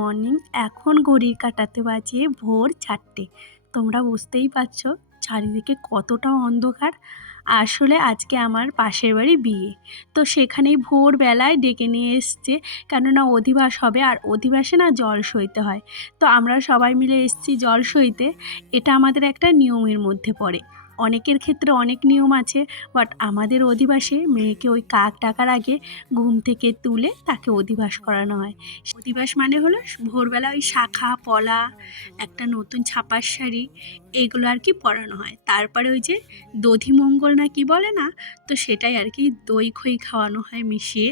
Morning এখন ঘড়ির কাটাতে বাজে ভোর চারটে। তোমরা বুঝতেই পারছ চারিদিকে কতটা অন্ধকার। আসলে আজকে আমার পাশের বাড়ি বিয়ে। তো সেখানেই ভোরবেলায় ডেকে নিয়ে এসছে, কেননা অধিবাস হবে আর অধিবাসে না জল সইতে হয়। তো আমরা সবাই মিলে এসছি জল সইতে। এটা আমাদের একটা নিয়মের মধ্যে পড়ে। অনেকের ক্ষেত্রে অনেক নিয়ম আছে বাট আমাদের অধিবাসে মেয়েকে ওই কাক ডাকার আগে ঘুম থেকে তুলে তাকে অধিবাস করানো হয়। অধিবাস মানে হলো ভোরবেলা ওই শাখা, পলা, একটা নতুন ছাপার শাড়ি, এগুলো আর কি পরানো হয়। তারপরে ওই যে দধিমঙ্গল না কি বলে না, তো সেটাই আর কি দই খই খাওয়ানো হয় মিশিয়ে।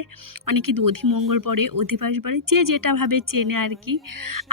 অনেকে দধিমঙ্গল পরে, অধিবাস পরে, যে যেটাভাবে চেনে আর কি।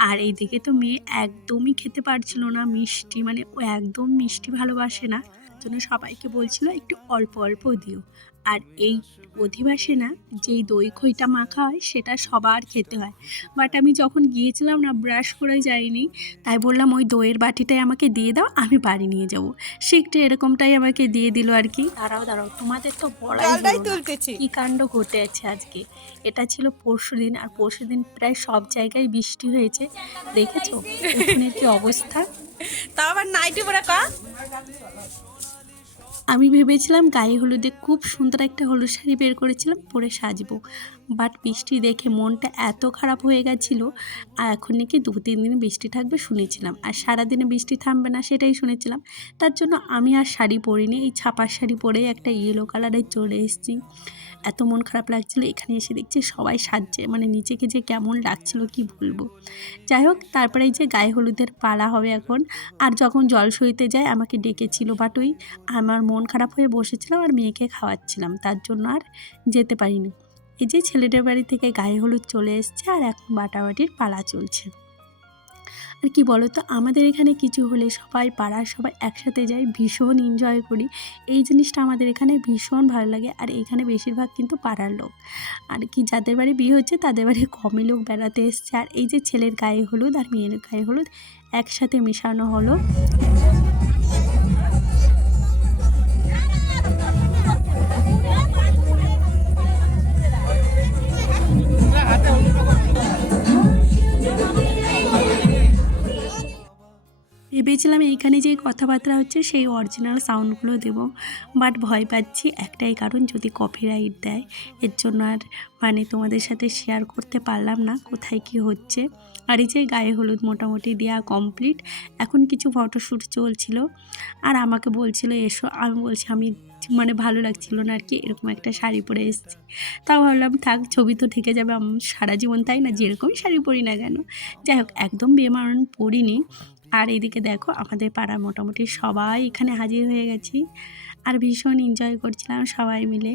আর এইদিকে তো মেয়ে একদমই খেতে পারছিল না, মিষ্টি মানে ও একদম মিষ্টি ভালোবাসে না। জন্য সবাইকে বলছিল একটু অল্প অল্প দিও। আর এই অধিবাসে না যেই দই খইটা মাখা হয় সেটা সবার খেতে হয়। বাট আমি যখন গিয়েছিলাম না ব্রাশ করে যাইনি তাই বললাম ওই দইয়ের বাটিটাই আমাকে দিয়ে দাও আমি বাড়ি নিয়ে যাব। সে একটু এরকমটাই আমাকে দিয়ে দিল আর কি। দাঁড়াও দাঁড়াও তোমাদের তো বড়াই। তুলতেছি। কি কাণ্ড ঘটে আছে আজকে? এটা ছিল পরশু দিন আর পরশু দিন প্রায় সব জায়গায় বৃষ্টি হয়েছে। দেখেছ? উঠোনের কি অবস্থা? তা আবার নাইটি পরে কা? আমি ভেবেছিলাম গায়ে হলুদে খুব সুন্দর একটা হলুদ শাড়ি বের করেছিলাম, পরে সাজবো। বাট বৃষ্টি দেখে মনটা এত খারাপ হয়ে গেছিল, আর এখন নাকি দু তিন দিন বৃষ্টি থাকবে শুনেছিলাম। আর সারাদিনে বৃষ্টি থামবে না সেটাই শুনেছিলাম। তার জন্য আমি আর শাড়ি পরিনি, এই ছাপার শাড়ি পরেই একটা ইয়েলো কালারের চলে এসেছি। এত মন খারাপ লাগছিল, এখানে এসে দেখছি সবাই সাজছে। মানে নিচেকে যে কেমন লাগছিল, কি বলব? যাই হোক, তারপরে এই যে গায়ে হলুদের পালা হবে এখন। আর যখন জল সইতে যায়, আমাকে ডেকেছিল বাট ওই আমার মন খারাপ হয়ে বসেছিলাম আর মেয়েকে খাওয়াচ্ছিলাম। তার জন্য আর যেতে পারিনি। এই যে ছেলেদের বাড়ি থেকে গায়ে হলুদ চলে এসছে আর এখন বাটাবাটির পালা চলছে। আর কি বলো তো আমাদের এখানে কিছু হলে সবাই পাড়ার সবাই একসাথে যাই, ভীষণ এনজয় করি। এই জিনিসটা আমাদের এখানে ভীষণ ভালো লাগে। আর এখানে বেশিরভাগ কিন্তু পাড়ার লোক। আর কি যাদের বাড়ি বিয়ে হচ্ছে, তাদের বাড়ি কমই লোক বেড়াতে এসছে। আর এই যে ছেলের গায়ে হলুদ আর মেয়ের গায়ে হলুদ একসাথে মেশানো হলো। ভেবেছিলাম এইখানে যে কথাবার্তা হচ্ছে সেই অরিজিনাল সাউন্ডগুলো দেবো বাট ভয় পাচ্ছি একটাই কারণ, যদি কপিরাইট দেয়, এর জন্য আর মানে তোমাদের সাথে শেয়ার করতে পারলাম না, কোথায় কি হচ্ছে। আর এই যে গায়ে হলুদ মোটামুটি দেওয়া কমপ্লিট এখন কিছু ফটোশ্যুট চলছিল, আর আমাকে বলছিল, এসো। আমি বলছি, আমি মানে ভালো লাগছিল না আর কি এরকম একটা শাড়ি পরে এসেছি। তাও ভাবলাম, থাক, ছবি তো থেকে যাবে আমার সারা জীবন তাই না? যেরকমই শাড়ি পরি না কেন? যাই হোক, একদম বেমারণ পরিনি। আর এদিকে দেখো আমাদের পাড়ার মোটামুটি সবাই এখানে হাজির হয়ে গেছি। আর ভীষণ এনজয় করছিলাম সবাই মিলে।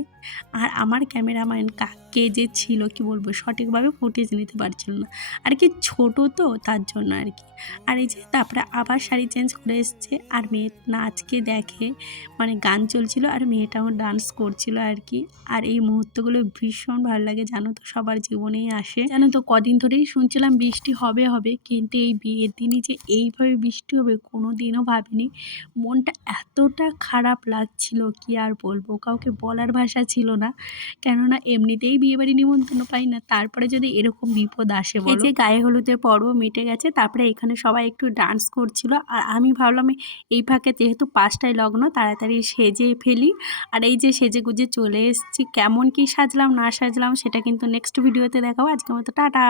আর আমার ক্যামেরাম্যান কাকে যে ছিল, কি বলব, সঠিকভাবে ফুটেজ নিতে পারছিল না। আর কি ছোট তো, তার জন্য আর কি। আর এই যে তারপরে আবার শাড়ি চেঞ্জ করে এসছে, আর মেয়ে নাচকে দেখে মানে গান চলছিল, আর মেয়েটাও ডান্স করছিল আর কি। আর এই মুহূর্তগুলো ভীষণ ভালো লাগে, জানো তো, সবার জীবনেই আসে। জানো তো, কদিন ধরেই শুনছিলাম বৃষ্টি হবে হবে, কিন্তু এই বিয়ের দিনই যে এইভাবে বৃষ্টি হবে কোনো দিনও ভাবিনি। মনটা এতটা খারাপ লাগছিল কি আর বলব? কাউকে বলার ভাষা ছিল না। কেননা এমনিতেই বিয়েবাড়ি নিমন্ত্রণ পাই না। তারপরে যদি এরকম বিপদ আসে এই যে গায়ে হলুদের পর্ব মিটে গেছে। তারপরে এখানে সবাই একটু ডান্স করছিল। আর আমি ভাবলাম এই ফাঁকে যেহেতু পাঁচটায় লগ্ন তাড়াতাড়ি সেজে ফেলি। আর এই যে সেজে গুজে চলে এসেছি কেমন কি সাজলাম না সাজলাম সেটা কিন্তু নেক্সট ভিডিওতে দেখাবো। আজকের মতো টাটা।